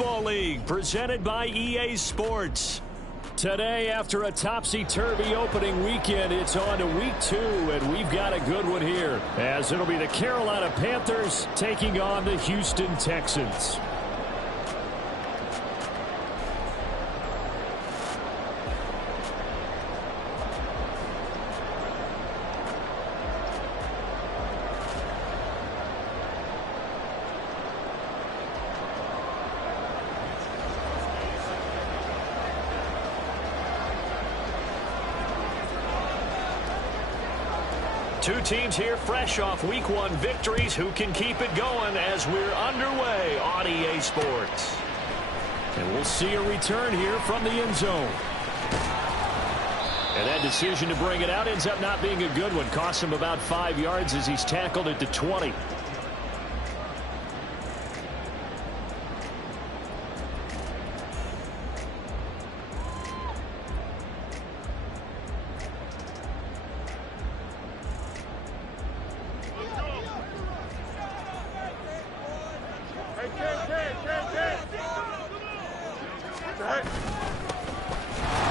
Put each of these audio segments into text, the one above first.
Football League, presented by EA Sports. Today, after a topsy-turvy opening weekend, it's on to week 2, and we've got a good one here, as it'll be the Carolina Panthers taking on the Houston Texans. Two teams here fresh off week 1 victories. Who can keep it going as we're underway on EA Sports? And we'll see a return here from the end zone. And that decision to bring it out ends up not being a good one. Cost him about 5 yards as he's tackled at the 20.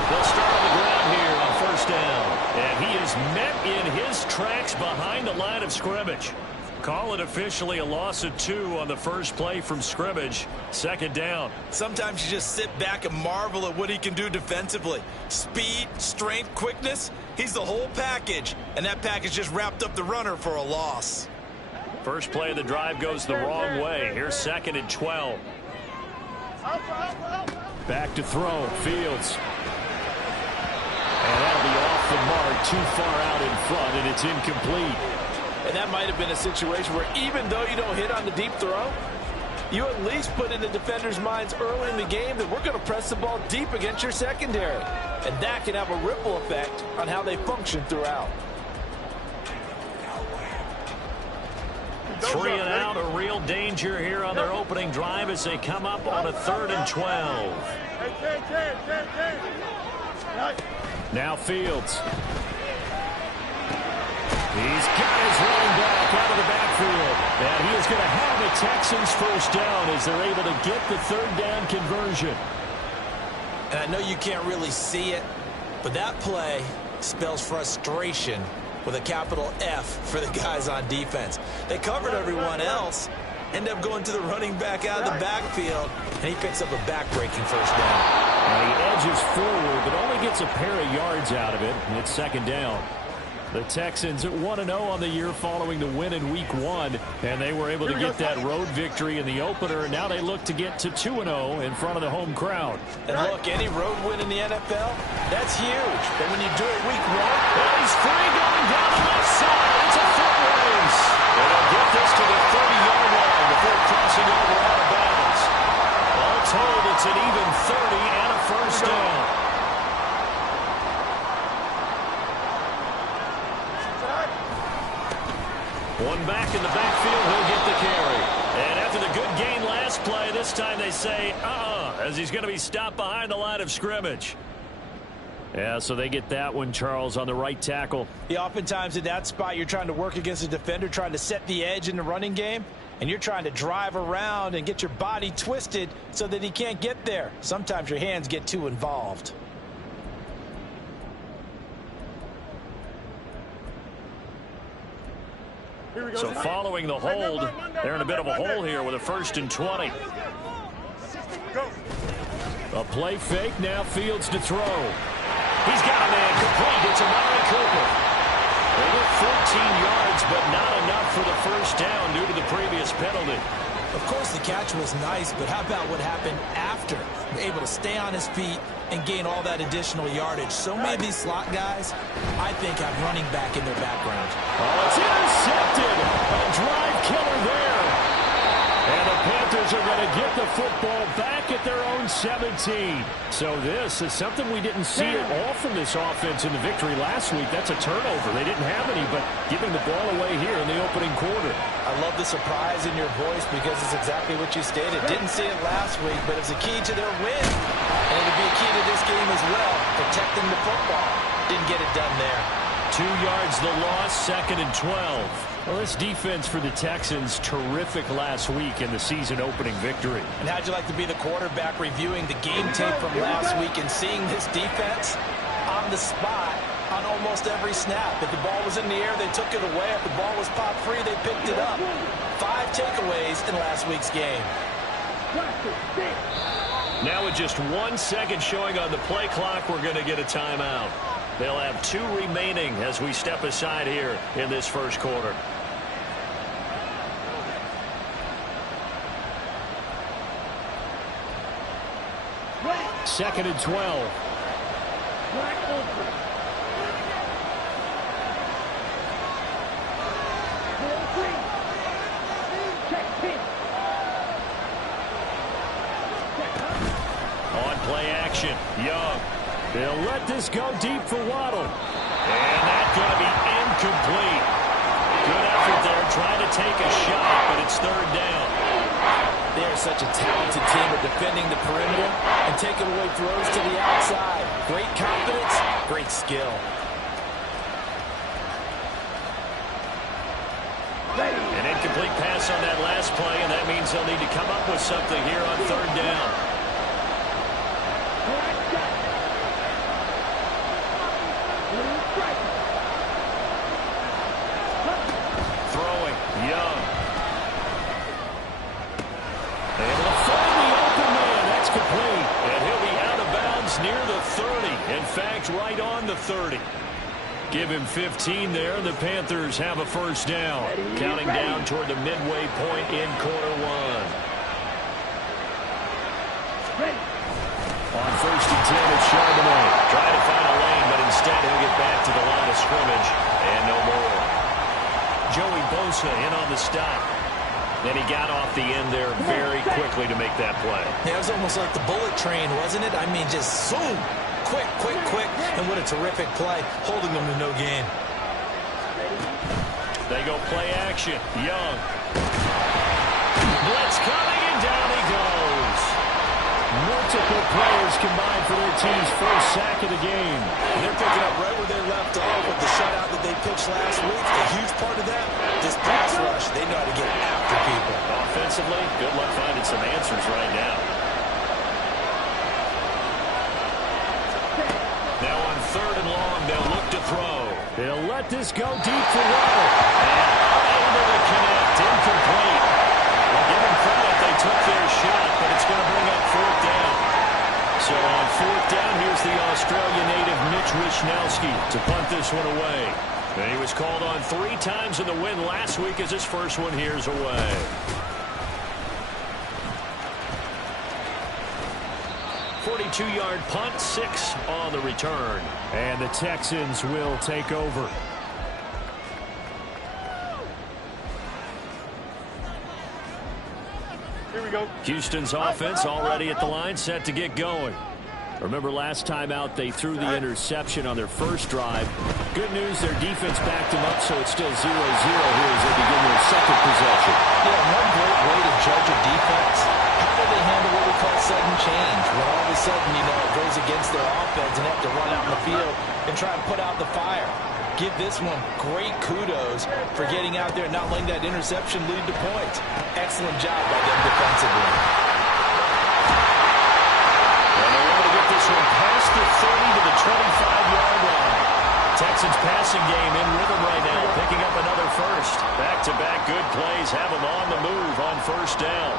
They'll start on the ground here on first down. And he is met in his tracks behind the line of scrimmage. Call it officially a loss of 2 on the first play from scrimmage. Second down. Sometimes you just sit back and marvel at what he can do defensively. Speed, strength, quickness. He's the whole package. And that package just wrapped up the runner for a loss. First play of the drive goes the wrong way. Here's 2nd and 12. Back to throw. Fields. And that'll be off the mark, too far out in front, and it's incomplete. And that might have been a situation where even though you don't hit on the deep throw, you at least put in the defender's minds early in the game that we're going to press the ball deep against your secondary. And that can have a ripple effect on how they function throughout. 3 and out, a real danger here on their opening drive as they come up on a 3rd and 12. Now Fields. He's got his running back out of the backfield. And he is going to have the Texans first down as they're able to get the 3rd down conversion. And I know you can't really see it, but that play spells frustration with a capital F for the guys on defense. They covered everyone else, end up going to the running back out of the backfield, and he picks up a back-breaking first down. And he edges forward, but only gets a pair of yards out of it, and it's 2nd down. The Texans at 1-0 on the year following the win in week 1, and they were able to get that road victory in the opener, and now they look to get to 2-0 in front of the home crowd. And look, any road win in the NFL, that's huge. But when you do it week 1, well, he's free going down the left side. It's a foot race. And they'll get this to the 30-yard line before crossing over out of bounds. All told, it's an even 30 and a first down. One back in the backfield, he'll get the carry. And after the good gain last play, this time they say, as he's going to be stopped behind the line of scrimmage. Yeah, so they get that one, Charles, on the right tackle. Yeah, oftentimes in that spot, you're trying to work against a defender, trying to set the edge in the running game, and you're trying to drive around and get your body twisted so that he can't get there. Sometimes your hands get too involved. So following the hold, they're in a bit of a hole here with a 1st and 20. A play fake, now Fields to throw. He's got a man complete. It's Amari Cooper. They get 14 yards, but not enough for the first down due to the previous penalty. Of course, the catch was nice, but how about what happened after? Able to stay on his feet and gain all that additional yardage. So many of these slot guys, I think, have running back in their background. Oh, it's intercepted. A drive killer there. And the Panthers are going to get the football back at their own 17. So this is something we didn't see at all from this offense in the victory last week. That's a turnover. They didn't have any, but giving the ball away here in the opening quarter. I love the surprise in your voice because it's exactly what you stated. Didn't see it last week, but it's a key to their win. And it'll be a key to this game as well, protecting the football. Didn't get it done there. 2 yards the loss, 2nd and 12. Well, this defense for the Texans, terrific last week in the season-opening victory. And how'd you like to be the quarterback reviewing the game tape from last week and seeing this defense on the spot on almost every snap? If the ball was in the air, they took it away. If the ball was popped free, they picked it up. 5 takeaways in last week's game. Now with just 1 second showing on the play clock, we're going to get a timeout. They'll have 2 remaining as we step aside here in this first quarter. Second and 12. On play action, Young. They'll let this go deep for Waddle. And that's going to be incomplete. Good effort there trying to take a shot, but it's 3rd down. They're such a talented team at defending the perimeter and taking away throws to the outside. Great confidence, great skill. An incomplete pass on that last play, and that means they'll need to come up with something here on 3rd down. Throwing, Young. And he'll find the open man. That's complete. And he'll be out of bounds near the 30. In fact, right on the 30. Give him 15 there, and the Panthers have a 1st down. Counting down toward the midway point in quarter 1. On 1st and 10, it's Charbonnet. Trying to find a lane, but instead he'll get back to the line of scrimmage. And no more. Joey Bosa in on the stop. Then he got off the end there very quickly to make that play. Yeah, it was almost like the bullet train, wasn't it? I mean, just zoom. Quick, quick, quick. And what a terrific play, holding them to no gain. They go play action. Young. Blitz coming, and down he goes. Multiple players combined for their team's first sack of the game. And they're picking up right where they left off with the shutout that they pitched last week. A huge part of that, this pass rush. They know how to get after people. Offensively, good luck finding some answers right now. Now on 3rd and long, they'll look to throw. They'll let this go deep for Waddle. And unable to connect, incomplete. Well, give them credit, they took their shot, but it's going to bring up 4th down. So on 4th down, here's the Australian native Mitch Wishnowsky to punt this one away. And he was called on 3 times in the win last week as his first one here's away. .42-yard punt, 6 on the return. And the Texans will take over. Here we go. Houston's offense already at the line, set to get going. Remember last time out, they threw the interception on their first drive. Good news, their defense backed them up, so it's still 0-0 here as they begin their second possession. Yeah, one great way to judge a defense. How do they handle what we call sudden change? When all of a sudden, you know, it goes against their offense and have to run out in the field and try and put out the fire. Give this one great kudos for getting out there and not letting that interception lead to points. Excellent job by them defensively. And they're able to get this one past the 30 to the 25-yard line. Texans passing game in rhythm right now, picking up another first. Back-to-back good plays have them on the move on 1st down.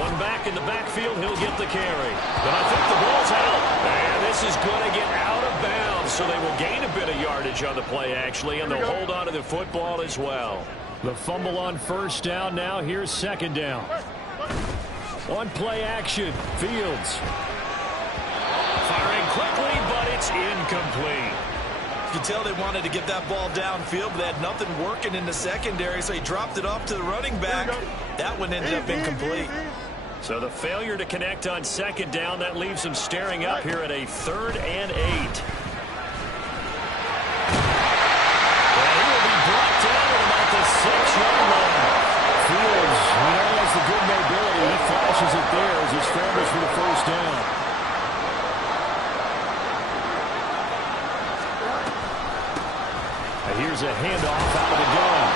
One back in the backfield, he'll get the carry. But I think the ball's out. And this is going to get out of bounds, so they will gain a bit of yardage on the play, actually, and they'll hold on to the football as well. The fumble on 1st down now. Here's 2nd down. On play action, Fields. Firing quickly, but it's incomplete. You can tell they wanted to get that ball downfield, but they had nothing working in the secondary, so he dropped it off to the running back. That one ended up incomplete. So the failure to connect on 2nd down, that leaves them staring up here at a 3rd and 8. And he will be brought down at about the 6-yard line. Fields, he has the good mobility. He flashes it there as he scrambles for the 1st down. has a handoff out of the gun.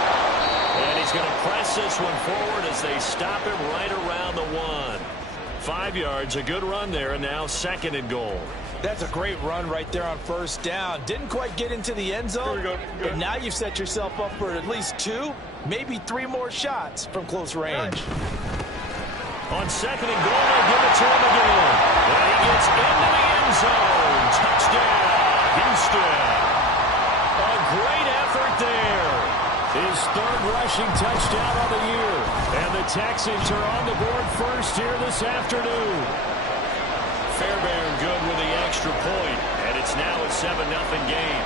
And he's going to press this one forward as they stop him right around the 1. 5 yards, a good run there, and now 2nd and goal. That's a great run right there on 1st down. Didn't quite get into the end zone, but now you've set yourself up for at least 2, maybe 3 more shots from close range. On 2nd and goal, they'll give it to him again. And he gets into the end zone. Touchdown, Houston. A great effort there. His 3rd rushing touchdown of the year. And the Texans are on the board first here this afternoon. Fairbairn good with the extra point, and it's now a 7-0 game.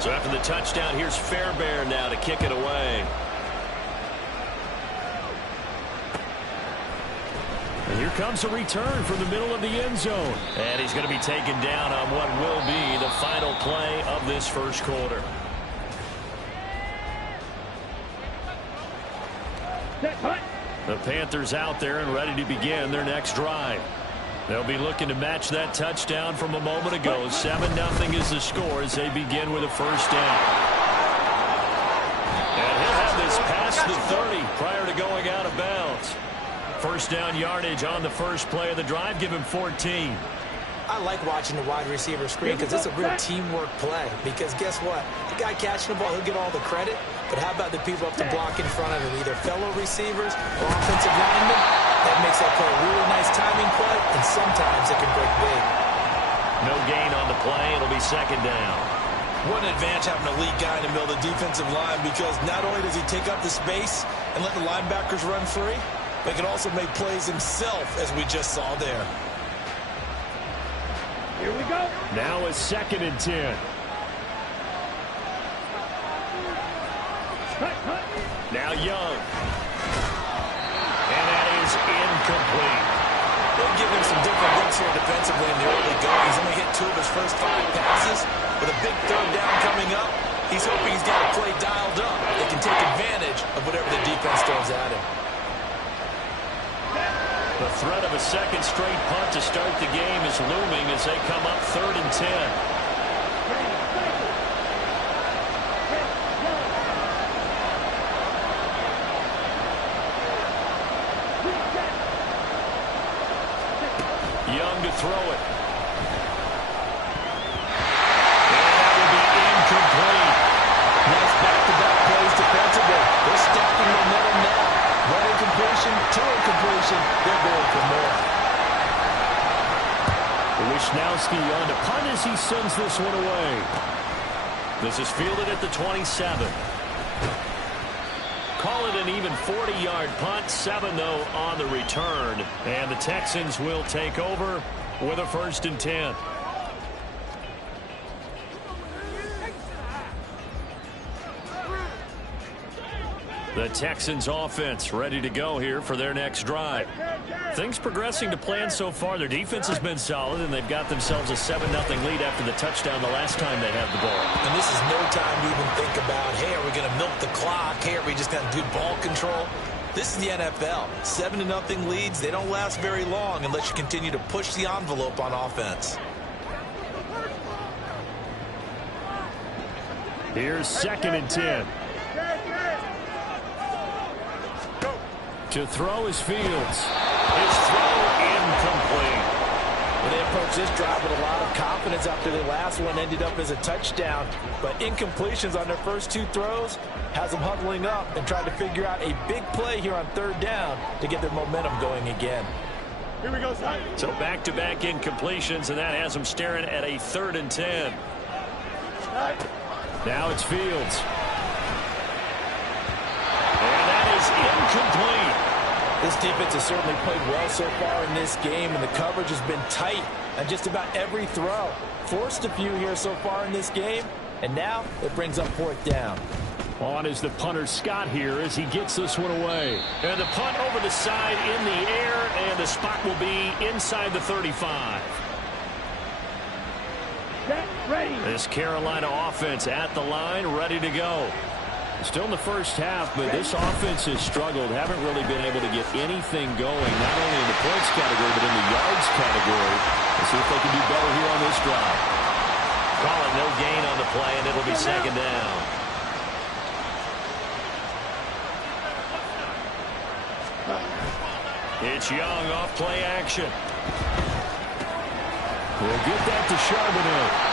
So after the touchdown, here's Fairbairn now to kick it away. And here comes a return from the middle of the end zone. And he's going to be taken down on what will be the final play of this first quarter. The Panthers out there and ready to begin their next drive. They'll be looking to match that touchdown from a moment ago. 7-0 is the score as they begin with a 1st down. And he'll have this past the 30 prior to going out of bounds. 1st down yardage on the first play of the drive. Give him 14. I like watching the wide receiver screen because it's a real teamwork play. Because guess what? The guy catching the ball, he'll get all the credit. But how about the people up to block in front of him, either fellow receivers or offensive linemen? That makes that play a really nice timing play, and sometimes it can break big. No gain on the play. It'll be 2nd down. What an advantage having an elite guy in the middle of the defensive line, because not only does he take up the space and let the linebackers run free, but he can also make plays himself, as we just saw there. Here we go. Now a 2nd and 10. Now Young. And that is incomplete. They'll give him some different looks here defensively in the early going. He's only hit 2 of his first 5 passes. With a big 3rd down coming up, he's hoping he's got a play dialed up. They can take advantage of whatever the defense throws at him. The threat of a 2nd straight punt to start the game is looming as they come up 3rd and 10. Young to throw it. And that will be incomplete. Nice back-to-back plays defensively. They're stacking momentum now. 1 incompletion, 2 incompletion. They're going for more. Wishnowski on to punt as he sends this one away. This is fielded at the 27. Call it an even 40-yard punt. 7, though, on the return. And the Texans will take over with a 1st and 10. The Texans offense ready to go here for their next drive. Things progressing to plan so far. Their defense has been solid, and they've got themselves a 7-0 lead after the touchdown the last time they had the ball. And this is no time to even think about, hey, are we going to milk the clock? Hey, are we just going to do ball control? This is the NFL. 7-0 leads, they don't last very long unless you continue to push the envelope on offense. Here's 2nd and 10. To throw is Fields. His throw incomplete. Well, they approach this drive with a lot of confidence after the last one ended up as a touchdown. But incompletions on their first 2 throws has them huddling up and trying to figure out a big play here on 3rd down to get their momentum going again. Here we go, Ty. So back-to-back incompletions, and that has them staring at a 3rd and 10. Now it's Fields. And that is incomplete. This defense has certainly played well so far in this game, and the coverage has been tight on just about every throw. Forced a few here so far in this game, and now it brings up 4th down. On is the punter Scott here as he gets this one away. And the punt over the side in the air, and the spot will be inside the 35. This Carolina offense at the line, ready to go. Still in the first half, but this offense has struggled. Haven't really been able to get anything going, not only in the points category, but in the yards category. Let's see if they can do better here on this drive. Call it no gain on the play, and it'll be second down. It's Young off play action. We'll get that to Charbonnet.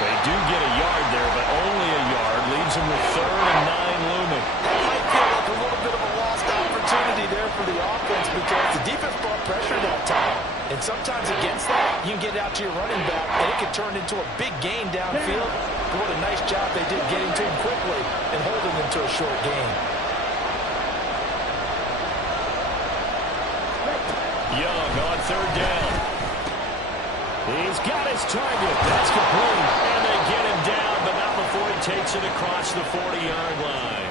They do get a yard there, but only a yard. Leaves them with 3rd and 9 looming. It might feel like a little bit of a lost opportunity there for the offense because the defense brought pressure that time. And sometimes against that, you can get out to your running back, and it can turn into a big gain downfield. But what a nice job they did getting to him quickly and holding him to a short gain. Young on 3rd down. He's got his target. That's complete. And they get him down, but not before he takes it across the 40-yard line.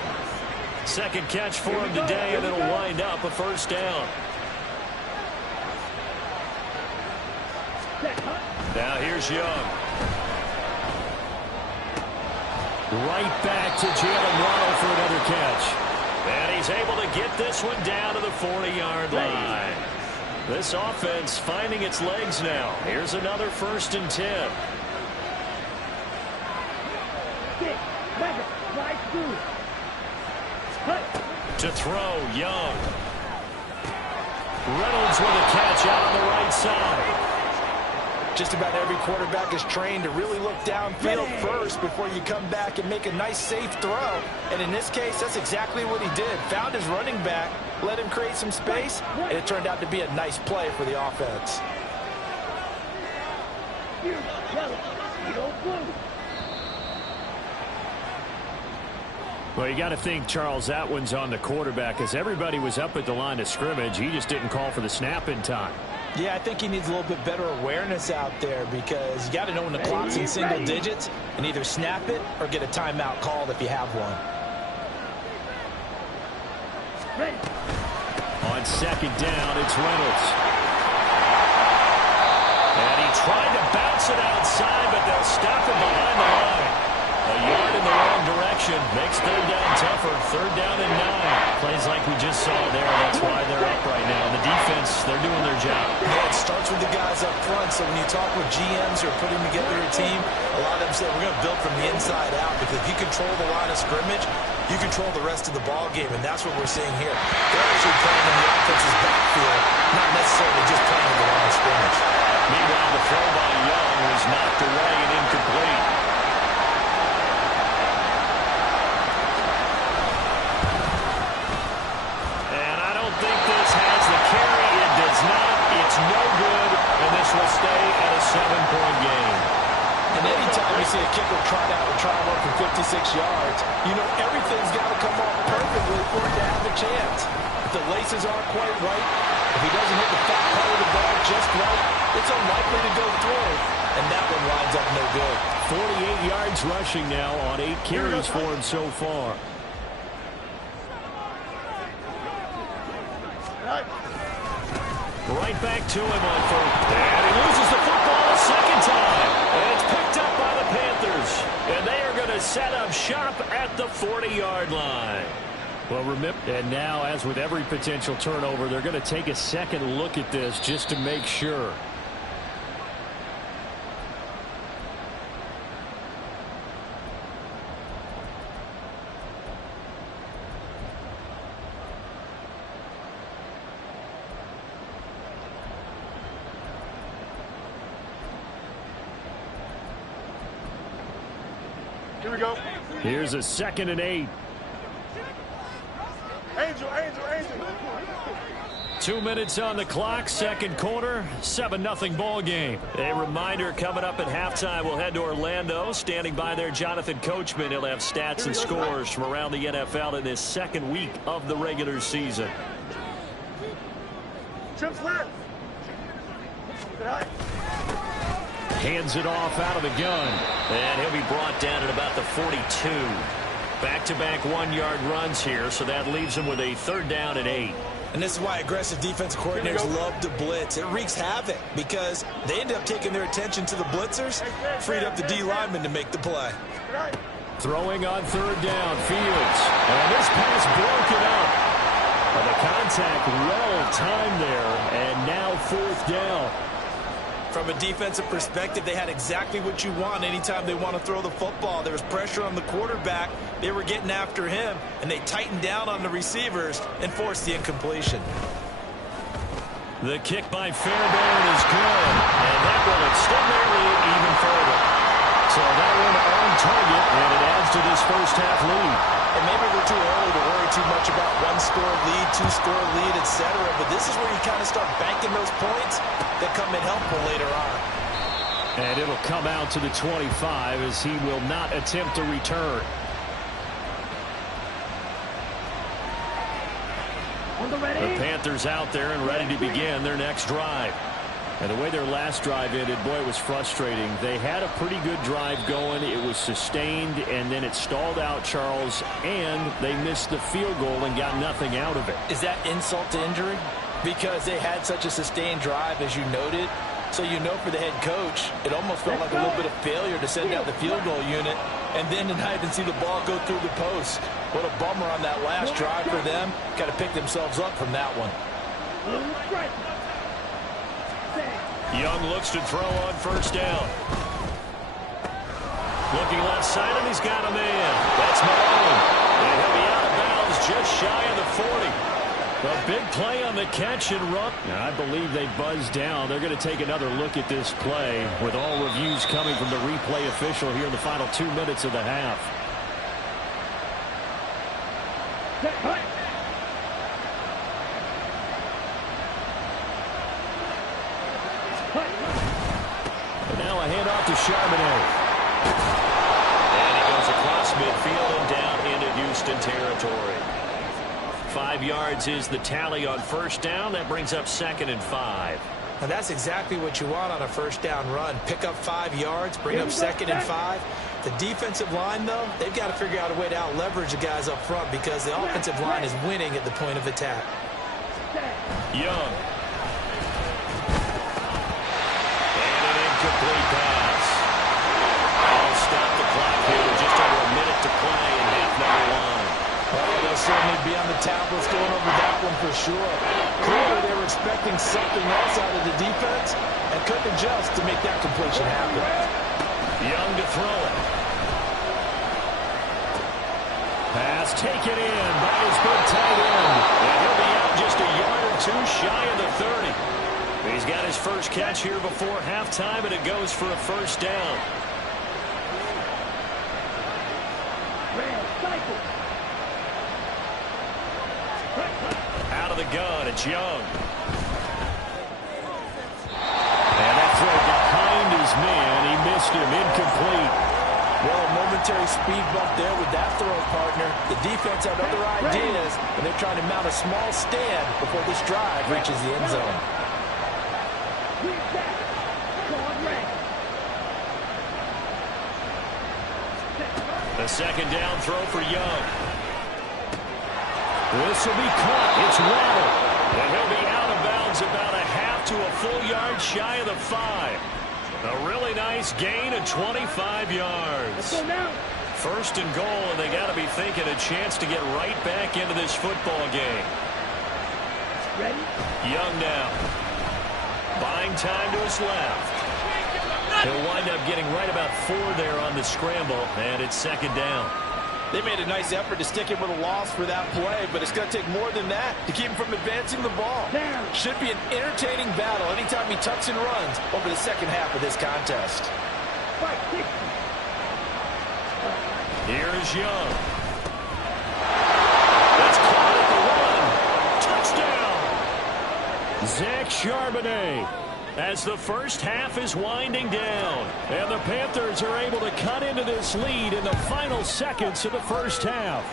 Second catch for him today, and it'll wind up a first down. Now here's Young. Right back to Jalen Waddle for another catch. And he's able to get this one down to the 40-yard line. This offense finding its legs now. Here's another 1st and 10. To throw, Young. Reynolds with a catch out on the right side. Just about every quarterback is trained to really look downfield first before you come back and make a nice, safe throw. And in this case, that's exactly what he did. Found his running back, let him create some space, and it turned out to be a nice play for the offense. Well, you got to think, Charles, that one's on the quarterback as everybody was up at the line of scrimmage. He just didn't call for the snap in time. Yeah, I think he needs a little bit better awareness out there because you got to know when the clock's in single digits and either snap it or get a timeout called if you have one. On 2nd down, it's Reynolds. And he tried to bounce it outside, but they'll stop him behind the line. A yard in the wrong direction makes 3rd down tougher. 3rd down and 9. Plays like we just saw there. That's why they're up right now. The defense, they're doing their job. Yeah, it starts with the guys up front. So when you talk with GMs who are putting together a team, a lot of them say we're going to build from the inside out because if you control the line of scrimmage, you control the rest of the ball game, and that's what we're seeing here. They're actually playing in the offense's backfield, not necessarily just playing in the line of scrimmage. Meanwhile, the throw by Young was knocked away and incomplete. No good, and this will stay at a 7-point game. And anytime you see a kicker try work for 56 yards, you know everything's got to come off perfectly for it to have a chance. If the laces aren't quite right, if he doesn't hit the fat part of the ball just right, it's unlikely to go through. And that one winds up no good. 48 yards rushing now on 8 carries for him so far. Right back to him on 3rd. And he loses the football a second time. And it's picked up by the Panthers. And they are going to set up shop at the 40-yard line. Well, remember, and now, as with every potential turnover, they're going to take a second look at this just to make sure. Here we go. Here's a 2nd and 8. Angel. 2 minutes on the clock, second quarter, 7-0 ball game. A reminder, coming up at halftime, we'll head to Orlando. Standing by there, Jonathan Coachman. He'll have stats and scores from around the NFL in this second week of the regular season. Trips left. Hands it off out of the gun. And he'll be brought down at about the 42. Back-to-back 1-yard runs here, so that leaves him with a 3rd down and 8. And this is why aggressive defensive coordinators love to blitz. It wreaks havoc because they end up taking their attention to the blitzers, freed up the D lineman to make the play. Throwing on third down, Fields. And this pass broken up. But the contact well timed there, and now fourth down. From a defensive perspective, they had exactly what you want anytime they want to throw the football. There was pressure on the quarterback. They were getting after him, and they tightened down on the receivers and forced the incompletion. The kick by Fairbairn is good, and that will extend their lead even further. So that one on target, and it adds to this first half lead. And maybe we're too early to worry too much about one-score lead, two-score lead, etc. But this is where you kind of start banking those points that come in helpful later on. And it'll come out to the 25 as he will not attempt to return. The Panthers out there and ready to begin their next drive. And the way their last drive ended, boy, it was frustrating. They had a pretty good drive going. It was sustained, and then it stalled out, Charles, and they missed the field goal and got nothing out of it. Is that insult to injury? Because they had such a sustained drive, as you noted. So you know for the head coach, it almost felt like a little bit of failure to send out the field goal unit and then to not even see the ball go through the post. What a bummer on that last drive for them. Got to pick themselves up from that one. Young looks to throw on first down. Looking left side, and he's got a man. That's Malone. And he'll be out of bounds just shy of the 40. A big play on the catch and run. Now, I believe they buzzed down. They're going to take another look at this play with all reviews coming from the replay official here in the final 2 minutes of the half. And now a handoff to Charbonnet. And he goes across midfield and down into Houston territory. 5 yards is the tally on first down. That brings up 2nd and 5. Now that's exactly what you want on a first down run. Pick up 5 yards, bring up 2nd and 5. The defensive line, though, they've got to figure out a way to out-leverage the guys up front because the offensive line is winning at the point of attack. Young. And an incomplete pass. I'll stop the clock here with just over a minute to play in half number 1. Well, they'll certainly be on the tablets going over that one for sure. Clearly, they were expecting something else out of the defense and couldn't adjust to make that completion happen. Young to throw it. Pass taken in by his big tight end. And he'll be out just a yard or two shy of the 30. He's got his first catch here before halftime, and it goes for a first down. Out of the gun, it's Young. And that throw behind his man. He missed him, incomplete. Well, a momentary speed bump there with that throw, partner. The defense had other ideas, and they're trying to mount a small stand before this drive reaches the end zone. The second down throw for Young. This will be caught. It's Waddle. And he'll be out of bounds about a half to a full yard shy of the 5. A really nice gain of 25 yards. Let's go now. First and goal, and they got to be thinking a chance to get right back into this football game. Ready? Young now. Buying time to his left. He'll wind up getting right about 4 there on the scramble, and it's second down. They made a nice effort to stick him with a loss for that play, but it's going to take more than that to keep him from advancing the ball. Should be an entertaining battle anytime he tucks and runs over the second half of this contest. Here is Young. That's caught at the 1. Touchdown! Zach Charbonnet. As the first half is winding down, and the Panthers are able to cut into this lead in the final seconds of the first half.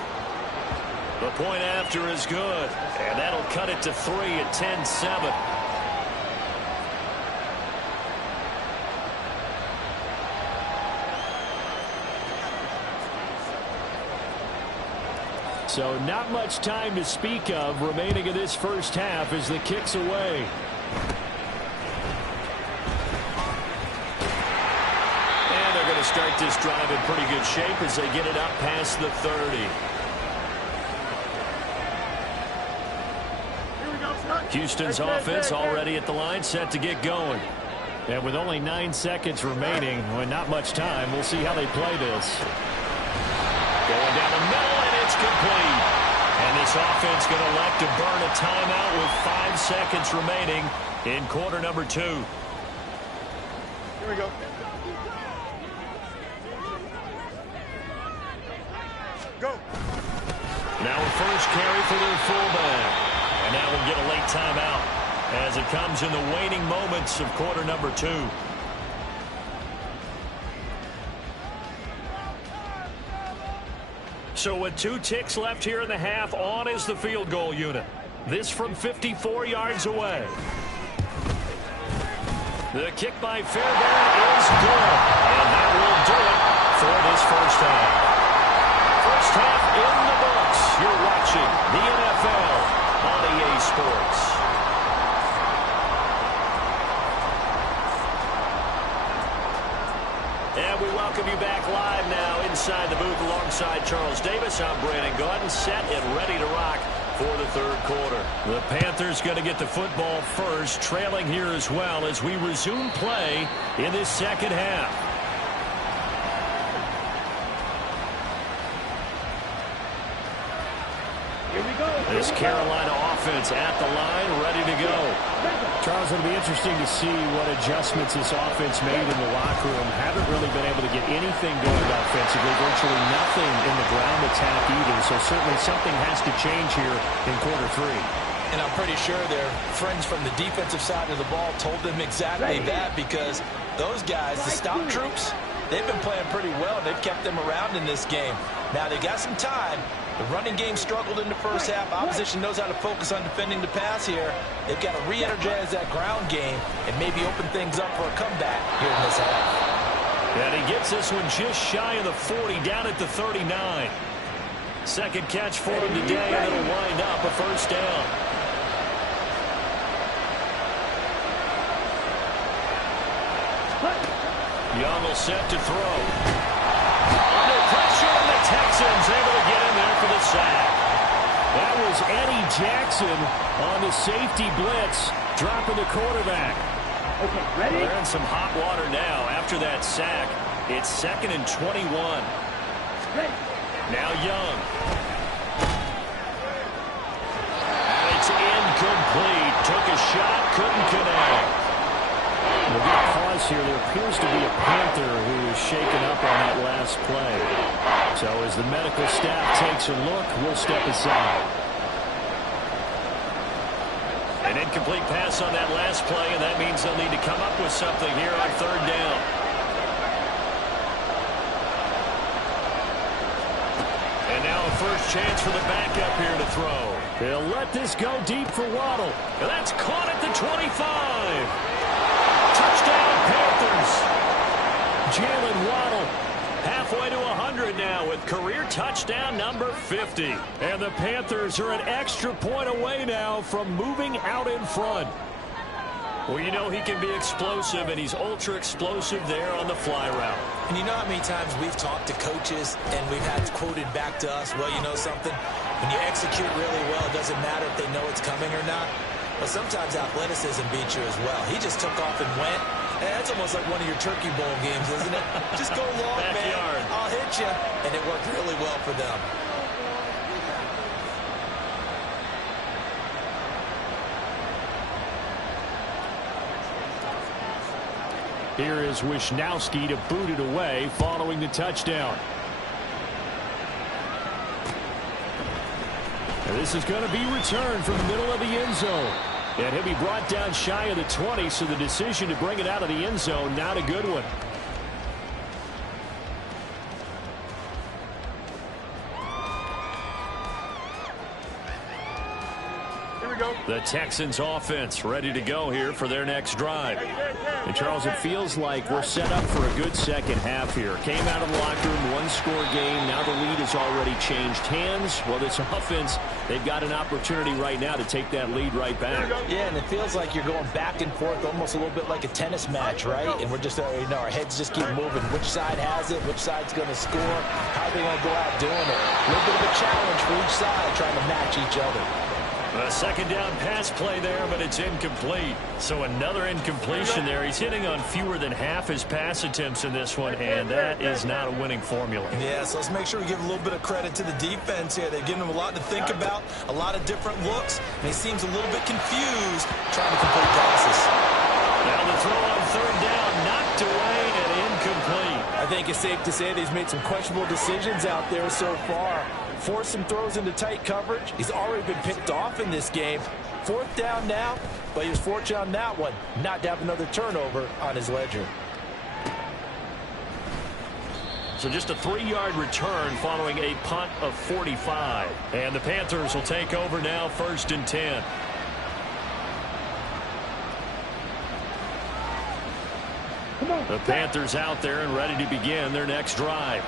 The point after is good, and that'll cut it to 3 at 10-7. So not much time to speak of remaining in this first half as the kick's away. And they're going to start this drive in pretty good shape as they get it up past the 30. Houston's offense already at the line, set to get going. And with only 9 seconds remaining, well, not much time, we'll see how they play this. Going down the middle, and it's complete. And this offense going to elect to burn a timeout with 5 seconds remaining in quarter number 2. Here we go. Go. Now a first carry for their fullback. And now we'll get a late timeout as it comes in the waning moments of quarter number 2. So with 2 ticks left here in the half, on is the field goal unit. This from 54 yards away. The kick by Fairbairn is good. And that will do it for this first half. First half in the books. You're watching the NFL on EA Sports. And we welcome you back live now inside the booth alongside Charles Davis. I'm Brandon Gaudin, set and ready to rock for the third quarter. The Panthers going to get the football first, trailing here as well as we resume play in this second half. Here we go. This Carolina offense at the line, ready to go. Charles, it'll be interesting to see what adjustments this offense made in the locker room. Haven't really been able to get anything going offensively, virtually nothing in the ground attack either. So certainly something has to change here in quarter 3. And I'm pretty sure their friends from the defensive side of the ball told them exactly that, because those guys, the stop troops, they've been playing pretty well. They've kept them around in this game. Now they got some time. The running game struggled in the first half. Opposition knows how to focus on defending the pass here. They've got to re-energize that ground game and maybe open things up for a comeback here in this half. And he gets this one just shy of the 40, down at the 39. Second catch for him today, and it'll wind up a first down. Young will set to throw. Under pressure, and the Texans able to get in there for the sack. That was Eddie Jackson on the safety blitz, dropping the quarterback. Okay, ready? They're in some hot water now after that sack. It's 2nd and 21. Ready. Now Young. And it's incomplete. Took a shot, couldn't connect. We'll get a pause here. There appears to be a Panther who is shaken up on that last play. So as the medical staff takes a look, we'll step aside. An incomplete pass on that last play, and that means they'll need to come up with something here on third down. And now a first chance for the backup here to throw. They'll let this go deep for Waddle. And that's caught at the 25. Touchdown, Panthers. Jalen Waddle halfway to 100 now with career touchdown number 50. And the Panthers are an extra point away now from moving out in front. Well, you know he can be explosive, and he's ultra explosive there on the fly route. And you know how many times we've talked to coaches and we've had quoted back to us, well, you know something? When you execute really well, it doesn't matter if they know it's coming or not. But sometimes athleticism beats you as well. He just took off and went. And that's almost like one of your Turkey Bowl games, isn't it? Just go long, Backyard. man. I'll hit you. And it worked really well for them. Here is Wisnowski to boot it away following the touchdown. And this is going to be returned from the middle of the end zone. And he'll be brought down shy of the 20, so the decision to bring it out of the end zone, not a good one. Here we go. The Texans offense ready to go here for their next drive. And Charles, it feels like we're set up for a good second half here. Came out of the locker room, one-score game. Now the lead has already changed hands. Well, this offense, they've got an opportunity right now to take that lead right back. Yeah, and it feels like you're going back and forth almost a little bit like a tennis match, right? And we're just, our heads just keep moving. Which side has it? Which side's going to score? How are they going to go out doing it? A little bit of a challenge for each side trying to match each other. A second down pass play there, but it's incomplete. So another incompletion there. He's hitting on fewer than half his pass attempts in this one, and that is not a winning formula. Yeah, so let's make sure we give a little bit of credit to the defense here. They've given him a lot to think about, a lot of different looks, and he seems a little bit confused trying to complete passes. Now the throw on third down, knocked away and incomplete. I think it's safe to say that he's made some questionable decisions out there so far. Forced some throws into tight coverage. He's already been picked off in this game. Fourth down now, but he was fortunate on that one not to have another turnover on his ledger. So just a 3-yard return following a punt of 45. And the Panthers will take over now, 1st and 10. The Panthers out there and ready to begin their next drive.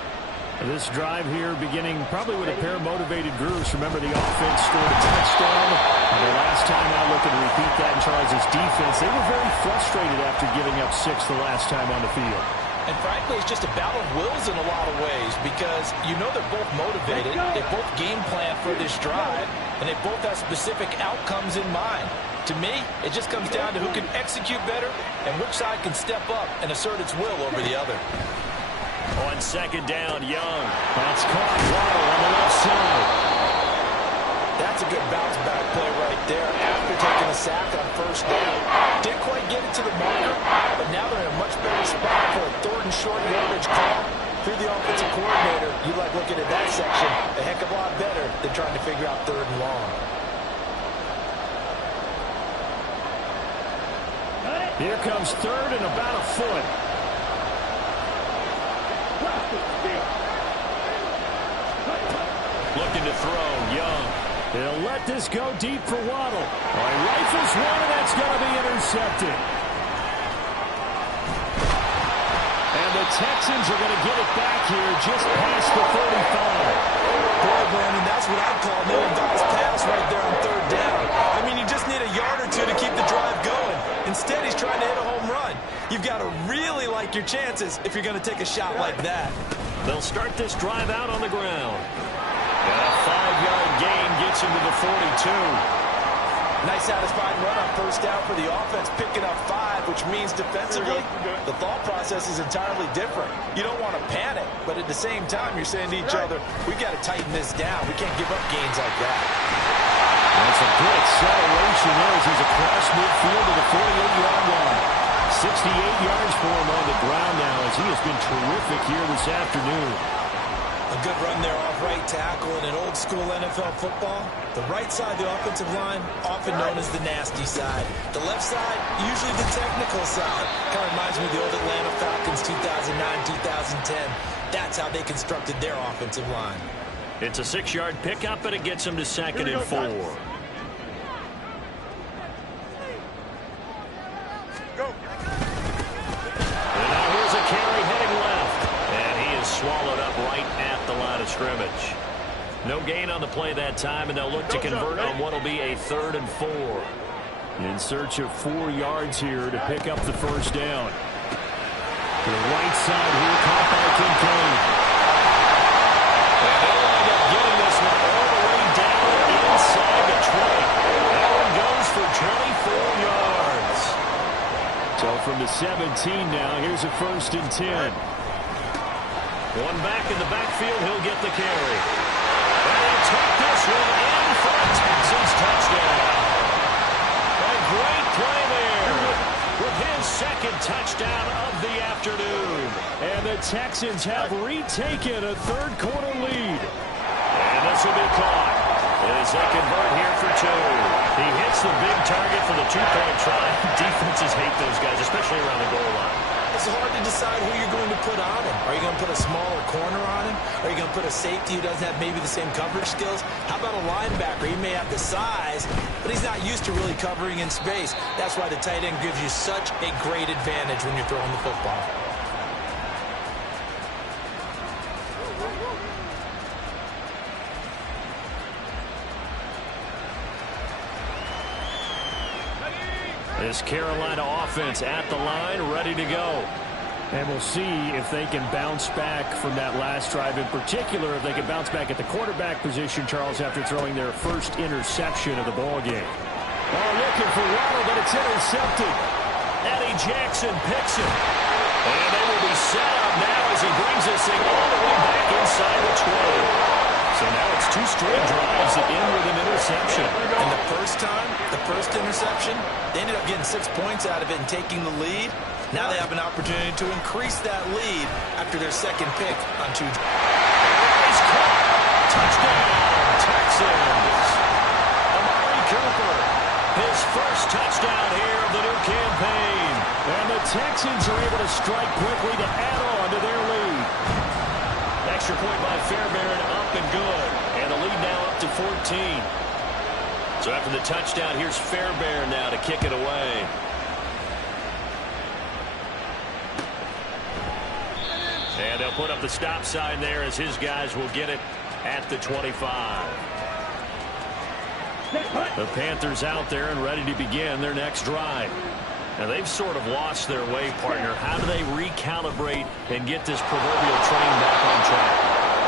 This drive here beginning probably with a pair of motivated groups. Remember, the offense scored a touchdown. The last time out, looking to repeat that in Charles' defense, they were very frustrated after giving up 6 the last time on the field. And frankly, it's just a battle of wills in a lot of ways because you know they're both motivated. They both game plan for this drive, and they both have specific outcomes in mind. To me, it just comes down to who can execute better and which side can step up and assert its will over the other. On second down, Young. That's caught. Waddle on the left side. That's a good bounce back play right there after taking a sack on first down. Didn't quite get it to the marker, but now they're in a much better spot for a 3rd and short yardage call. Through the offensive coordinator, you like looking at that section a heck of a lot better than trying to figure out 3rd and long. Here comes 3rd and about a foot. Looking to throw, Young. They'll let this go deep for Waddle. He rifles one, and that's going to be intercepted. And the Texans are going to get it back here just past the 35. Boy, Brandon, that's what I'd call an ill-advised pass right there on 3rd down. I mean, you just need a yard or two to keep the drive going. Instead, he's trying to hit a home run. You've got to really like your chances if you're going to take a shot like that. They'll start this drive out on the ground. And a 5-yard gain gets him to the 42. Nice satisfying run on first down for the offense, picking up 5, which means defensively, the thought process is entirely different. You don't want to panic, but at the same time, you're saying to each other, we've got to tighten this down. We can't give up gains like that. That's a good acceleration there as he's across midfield to the 48-yard line. 68 yards for him on the ground now as he has been terrific here this afternoon. A good run there off right tackle in an old-school NFL football. The right side of the offensive line, often known as the nasty side. The left side, usually the technical side. Kind of reminds me of the old Atlanta Falcons 2009-2010. That's how they constructed their offensive line. It's a 6-yard pickup, but it gets him to 2nd and 4. Go. And now here's a carry heading left. And he is swallowed up right at the line of scrimmage. No gain on the play that time, and they'll look to convert on what will be a 3rd and 4. In search of 4 yards here to pick up the first down. To the right side here, caught by Kincaid. And they'll wind up getting this one all the way down inside the 20. That one goes for 24 yards. So from the 17 now, here's a 1st and 10. One back in the backfield, he'll get the carry. And he'll take this one in for a Texans touchdown. A great play there with his 2nd touchdown of the afternoon. And the Texans have retaken a 3rd quarter lead. And this will be caught as they convert here for 2. He hits the big target for the 2-point try. Defenses hate those guys, especially around the goal line. it's hard to decide who you're going to put on him. Are you going to put a smaller corner on him? Are you going to put a safety who doesn't have maybe the same coverage skills? How about a linebacker? He may have the size, but he's not used to really covering in space. That's why the tight end gives you such a great advantage when you're throwing the football. This Carolina offense at the line, ready to go. And we'll see if they can bounce back from that last drive. In particular, if they can bounce back at the quarterback position, Charles, after throwing their first interception of the ball game. Oh, looking for Waddle, but it's intercepted. Eddie Jackson picks it. And they will be set up now as he brings this thing all the way back inside the 20. So now it's 2 straight drives that end with an interception. And the first interception, they ended up getting 6 points out of it and taking the lead. Now they have an opportunity to increase that lead after their second pick on 2 drives. He's caught. Touchdown, Texans. Amari Cooper, his first touchdown here of the new campaign. And the Texans are able to strike quickly to add on to their lead. Extra point by Fairbairn, up and good. And the lead now up to 14. So after the touchdown, here's Fairbairn now to kick it away. And they'll put up the stop sign there as his guys will get it at the 25. The Panthers out there and ready to begin their next drive. Now, they've sort of lost their way, partner. How do they recalibrate and get this proverbial train back on track?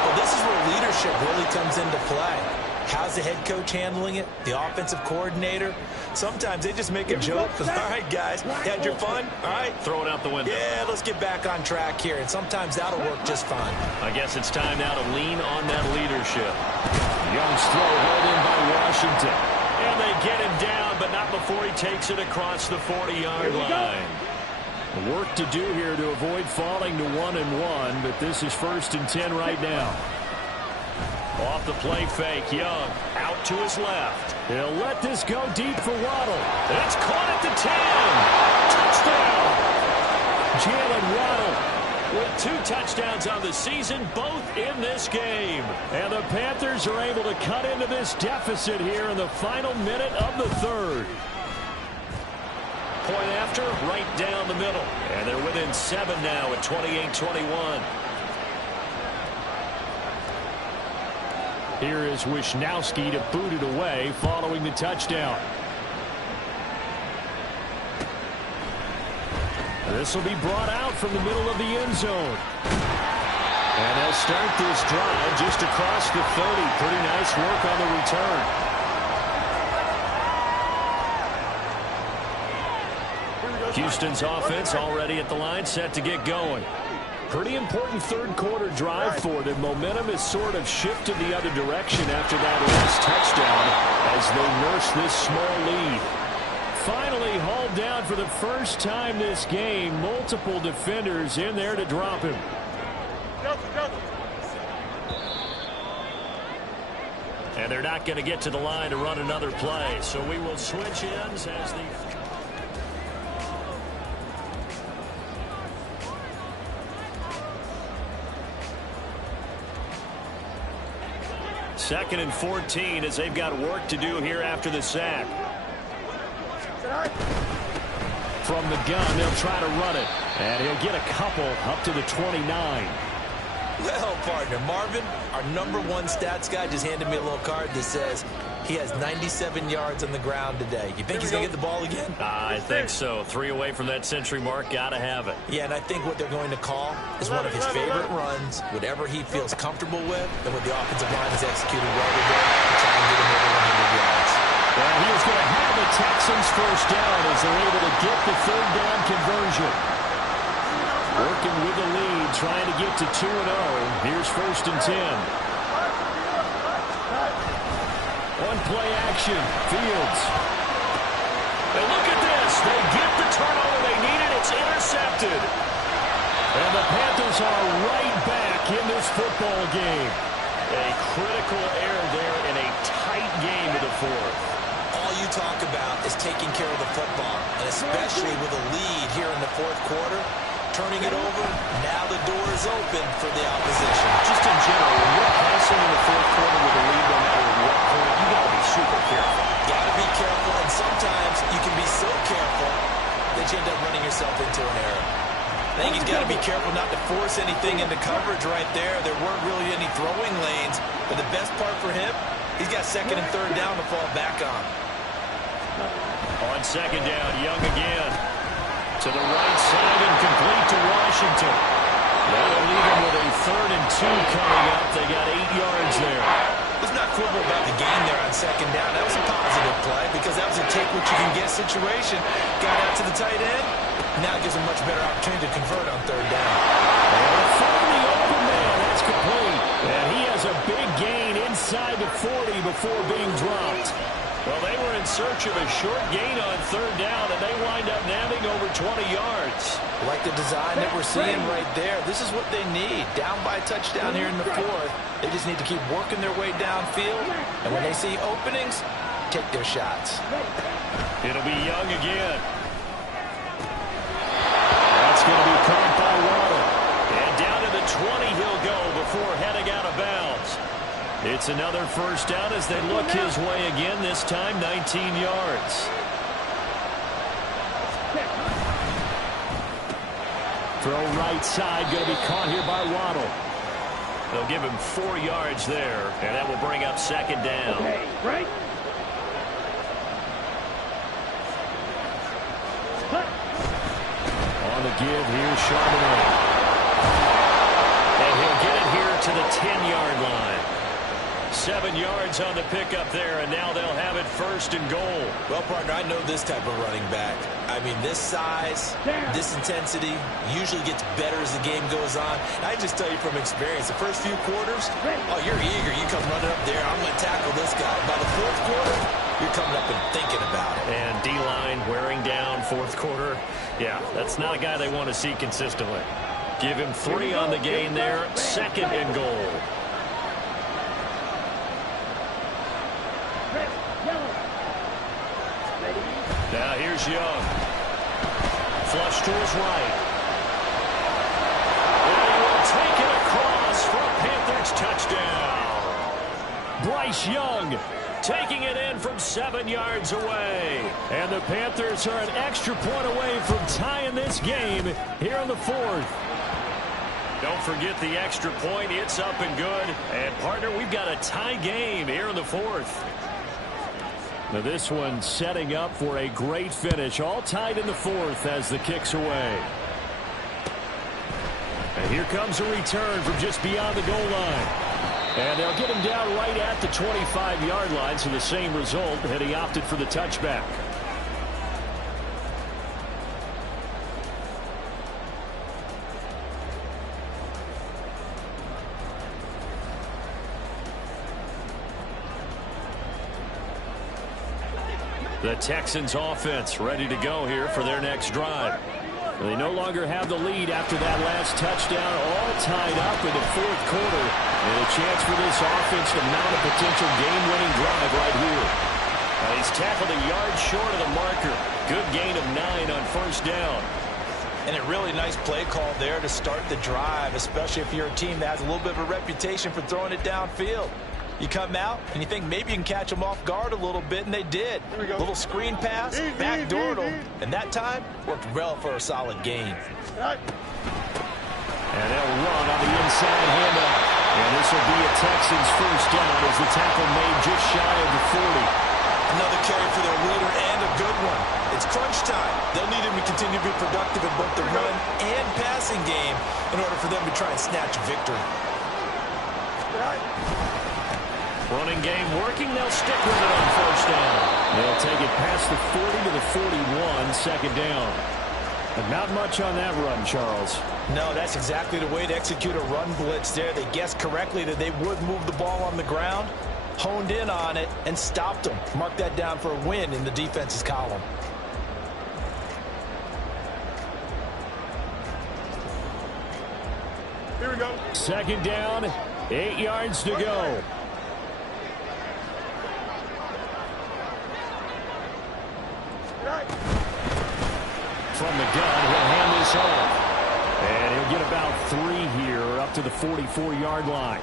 Well, this is where leadership really comes into play. How's the head coach handling it? The offensive coordinator? Sometimes they just make a joke. All right, guys, had your fun? All right. Throw it out the window. Yeah, let's get back on track here. And sometimes that'll work just fine. I guess it's time now to lean on that leadership. Young's throw held in by Washington. And they get him down, but not before he takes it across the 40-yard line. Work to do here to avoid falling to 1-1, but this is 1st and 10 right now. Off the play fake, Young out to his left. He'll let this go deep for Waddle. It's caught at the 10. Touchdown! Jalen Waddle with 2 touchdowns on the season, both in this game. And the Panthers are able to cut into this deficit here in the final minute of the 3rd. Point after, right down the middle. And they're within 7 now at 28-21. Here is Wisnowski to boot it away following the touchdown. This will be brought out from the middle of the end zone. And they'll start this drive just across the 30. Pretty nice work on the return. Houston's offense already at the line, set to get going. Pretty important 3rd quarter drive for them. Momentum has sort of shifted the other direction after that last touchdown as they nurse this small lead. Finally hauled down for the first time this game. Multiple defenders in there to drop him. And they're not going to get to the line to run another play. So we will switch ends as the... 2nd and 14 as they've got work to do here after the sack. From the gun, they'll try to run it. And he'll get a couple up to the 29. Well, partner, Marvin, our #1 stats guy, just handed me a little card that says he has 97 yards on the ground today. You think he's going to get the ball again? I think so. 3 away from that century mark. Got to have it. Yeah, and I think what they're going to call is one of his favorite runs, whatever he feels comfortable with, and what the offensive line has executed well today to try and get him over 100 yards. Well, he is going to have the Texans first down as they're able to get the 3rd down conversion. Working with the lead, trying to get to 2-0. Here's 1st and 10. One play action. Fields. And look at this. They get the turnover they needed. It's intercepted. And the Panthers are right back in this football game. A critical error there in a tight game to the 4th. All you talk about is taking care of the football, and especially with a lead here in the 4th quarter. turning it over. Now the door is open for the opposition. Just in general, when you're passing in the fourth quarter with a lead no matter what point, you got to be super careful. Got to be careful, and sometimes you can be so careful that you end up running yourself into an error. I think he's got to be careful not to force anything into coverage right there. There weren't really any throwing lanes, but the best part for him, he's got second and third down to fall back on. On second down, Young again. To the right side and complete to Washington. That'll leave him with a 3rd and 2 coming up. They got 8 yards there. Let's not quibble about the gain there on second down. That was a positive play because that was a take-what-you-can-get situation. Got out to the tight end. Now it gives him much better opportunity to convert on third down. And from the open man, that's complete. And he has a big gain inside the 40 before being dropped. Well, they were in search of a short gain on third down, and they wind up nabbing over 20 yards. Like the design that we're seeing right there. This is what they need. Down by a touchdown here in the fourth. They just need to keep working their way downfield. And when they see openings, take their shots. It'll be Young again. That's going to be caught by Waddle. And down to the 20 he'll go before heading out of bounds. It's another first down as they look his way again, this time 19 yards. Throw right side, going to be caught here by Waddle. They'll give him 4 yards there, and that will bring up second down. Okay, right. On the give, here's Charbonnet. And he'll get it here to the 10-yard line. 7 yards on the pickup there, and now they'll have it 1st and goal. Well, partner, I know this type of running back. I mean, this size, this intensity usually gets better as the game goes on. I just tell you from experience, the first few quarters, oh, you're eager. You come running up there, I'm going to tackle this guy. By the fourth quarter, you're coming up and thinking about it. And D-line wearing down fourth quarter. Yeah, that's not a guy they want to see consistently. Give him 3 on the gain there, 2nd and goal. Now here's Young. Flush to his right. And he will take it across for a Panthers touchdown. Bryce Young taking it in from 7 yards away. And the Panthers are an extra point away from tying this game here in the 4th. Don't forget the extra point. It's up and good. And, partner, we've got a tie game here in the 4th. Now this one setting up for a great finish. All tied in the 4th as the kick's away. And here comes a return from just beyond the goal line. And they'll get him down right at the 25-yard line, so the same result, and he opted for the touchback. The Texans offense ready to go here for their next drive. They no longer have the lead after that last touchdown, all tied up in the 4th quarter. And a chance for this offense to mount a potential game-winning drive right here. He's tackled a yard short of the marker. Good gain of 9 on 1st down. And a really nice play call there to start the drive, especially if you're a team that has a little bit of a reputation for throwing it downfield. You come out, and you think maybe you can catch them off guard a little bit, and they did. Little screen pass, backdoored them, and that time worked well for a solid gain. And they'll run on the inside handoff. And this will be a Texans first down as the tackle made just shy of the 40. Another carry for their leader and a good one. It's crunch time. They'll need him to continue to be productive in both the run and passing game in order for them to try and snatch a victory. Running game working. They'll stick with it on 1st down. They'll take it past the 40 to the 41, 2nd down. But not much on that run, Charles. No, that's exactly the way to execute a run blitz there. They guessed correctly that they would move the ball on the ground, honed in on it, and stopped them. Mark that down for a win in the defense's column. Here we go. 2nd down, 8 yards to go. From the gun, he'll hand this off. And he'll get about 3 here, up to the 44-yard line.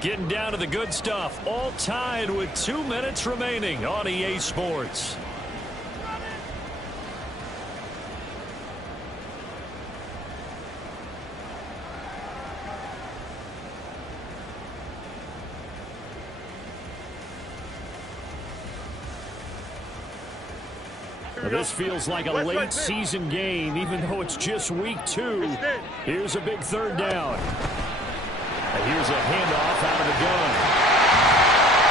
Getting down to the good stuff, all tied with 2 minutes remaining on EA Sports. This feels like a late season game, even though it's just week 2. Here's a big third down. And here's a handoff out of the gun.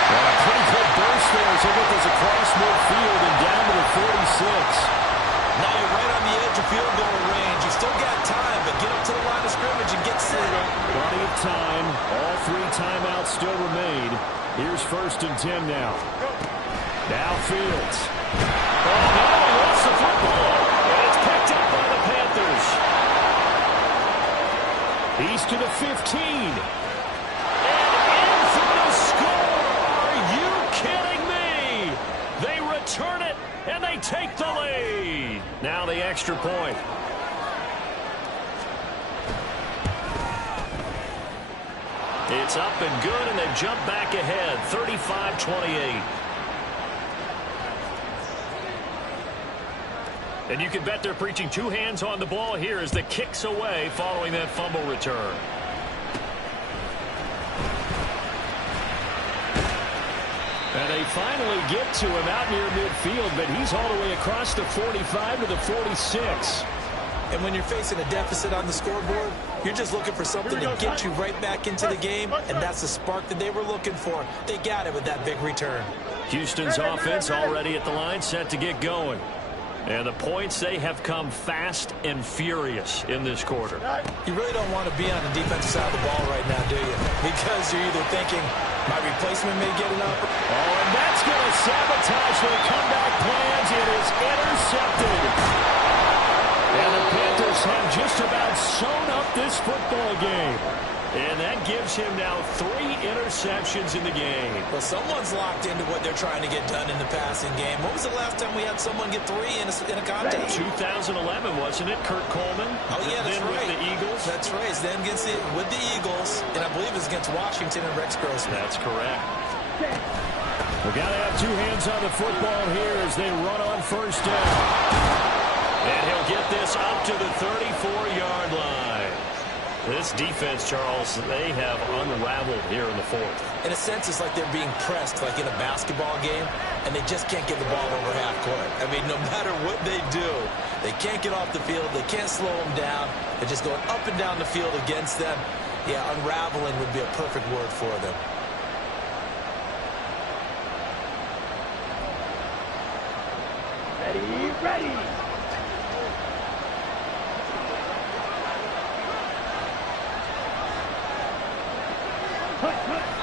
Well, a pretty good burst there as he gets across midfield and down to the 46. Now you're right on the edge of field goal range. You still got time, but get up to the line of scrimmage and get set. Plenty of time. All 3 timeouts still remain. Here's 1st and 10 now. Now Fields. Oh, no, he lost the football. And it's picked up by the Panthers. He's to the 15. And in for the score. Are you kidding me? They return it, and they take the lead. Now the extra point. It's up and good, and they've jumped back ahead, 35-28. And you can bet they're preaching 2 hands on the ball here as the kick's away following that fumble return. And they finally get to him out near midfield, but he's all the way across the 45 to the 46. And when you're facing a deficit on the scoreboard, you're just looking for something to get you right back into the game, and that's the spark that they were looking for. They got it with that big return. Houston's offense already at the line, set to get going. And the points, they have come fast and furious in this quarter. You really don't want to be on the defensive side of the ball right now, do you? Because you're either thinking, my replacement may get it up. Oh, and that's going to sabotage their comeback plans. It is intercepted. And the Panthers have just about sewn up this football game. And that gives him now 3 interceptions in the game. Well, someone's locked into what they're trying to get done in the passing game. When was the last time we had someone get 3 in a contest? 2011, wasn't it? Kurt Coleman. Oh, yeah, that's then right. with the Eagles. That's right. It's then with the Eagles, and I believe it's against Washington and Rex Grossman. That's correct. We got to have 2 hands on the football here as they run on 1st down. And he'll get this up to the 34-yard line. This defense, Charles, they have unraveled here in the 4th. In a sense, it's like they're being pressed like in a basketball game, and they just can't get the ball over half court. I mean, no matter what they do, they can't get off the field. They can't slow them down. They're just going up and down the field against them. Yeah, unraveling would be a perfect word for them. Ready.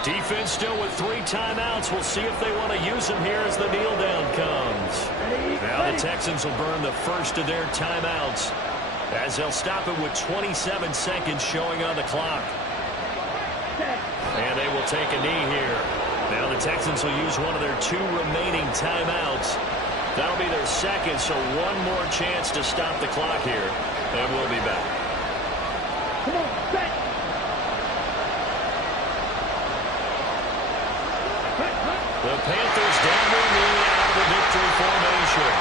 Defense still with 3 timeouts. We'll see if they want to use them here as the kneel down comes. Now the Texans will burn the first of their timeouts as they'll stop it with 27 seconds showing on the clock. And they will take a knee here. Now the Texans will use one of their 2 remaining timeouts. That'll be their second, so 1 more chance to stop the clock here. And we'll be back. Come on, set. The Panthers down their knee out of the victory formation.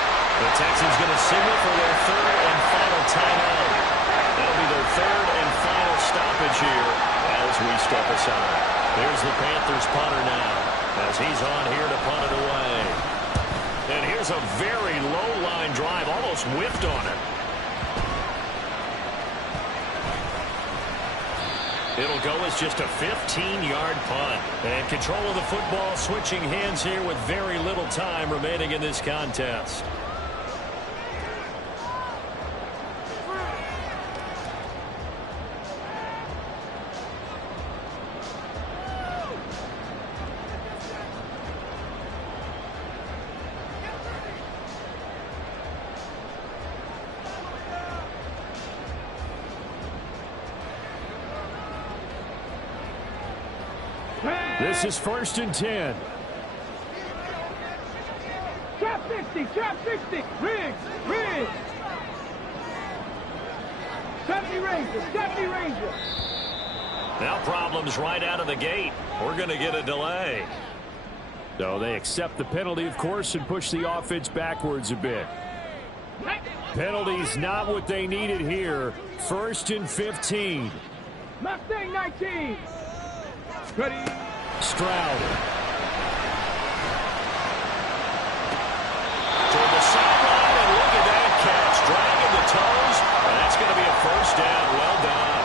The Texans going to signal for their 3rd and final timeout. That'll be their 3rd and final stoppage here as we step aside. There's the Panthers punter now as he's on here to punt it away. And here's a very low line drive, almost whiffed on it. It'll go as just a 15-yard punt. And control of the football switching hands here with very little time remaining in this contest. This is 1st and 10. Trap 60, trap 60. Riggs. Trap me ready. Ranger. Deputy Ranger. Now problems right out of the gate. We're going to get a delay. So they accept the penalty, of course, and push the offense backwards a bit. Penalty's not what they needed here. 1st and 15. Mustang 19. Ready. Stroud. Toward the sideline, and look at that catch. Dragging the toes, and that's going to be a 1st down. Well done.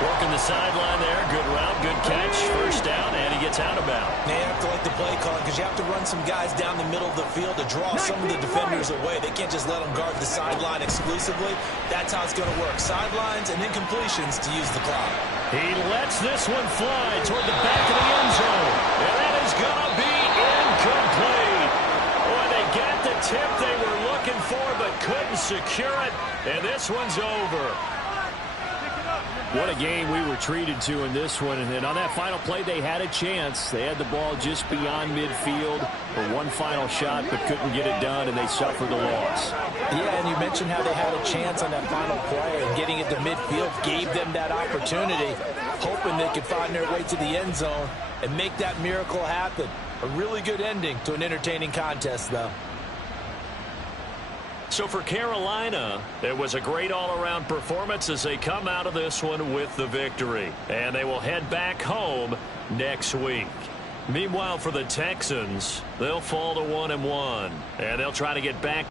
Working the sideline there. Good route, good catch. 1st down, and he gets out of bounds. They have to like the play calling because you have to run some guys down the middle of the field to draw some of the defenders away. They can't just let them guard the sideline exclusively. That's how it's going to work. Sidelines and incompletions to use the clock. He lets this one fly toward the back of the end zone. And that is going to be incomplete. Boy, they got the tip they were looking for but couldn't secure it. And this one's over. What a game we were treated to in this one. And on that final play, they had a chance. They had the ball just beyond midfield for one final shot, but couldn't get it done, and they suffered the loss. Yeah, and you mentioned how they had a chance on that final play, and getting it to midfield gave them that opportunity, hoping they could find their way to the end zone and make that miracle happen. A really good ending to an entertaining contest, though. So for Carolina, it was a great all-around performance as they come out of this one with the victory. And they will head back home next week. Meanwhile, for the Texans, they'll fall to 1-1, and they'll try to get back